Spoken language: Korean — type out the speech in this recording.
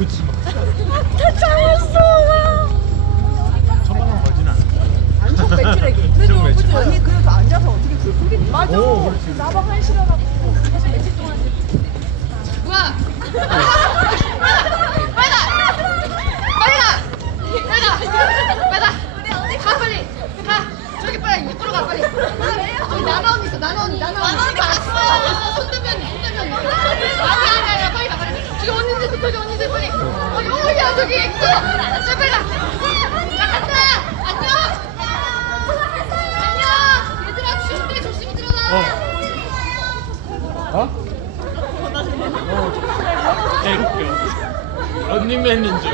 오지. 마 잘했어 천만 원 걸진 않아 안쪽 매트랙이. 매트 아니 그래도 앉아서 어떻게 그렇게 맞아. 오, 그렇지. 나방 한 시간하고. 계속 며칠 동안 뭐야? 빨리 가 빨리 가 빨리 가 빨리 가 가 빨리. 가. 저기 빨리 이끌어 가 빨리. 저기 나나 언니 있어 나나 언니 나나 어, 영훈이야 저기 있어. 제발 가. 나 간다. 안녕. 안녕. 얘들아 추운데 조심히 들어가. 어? 어? 개 웃겨. 언니맨인 줄.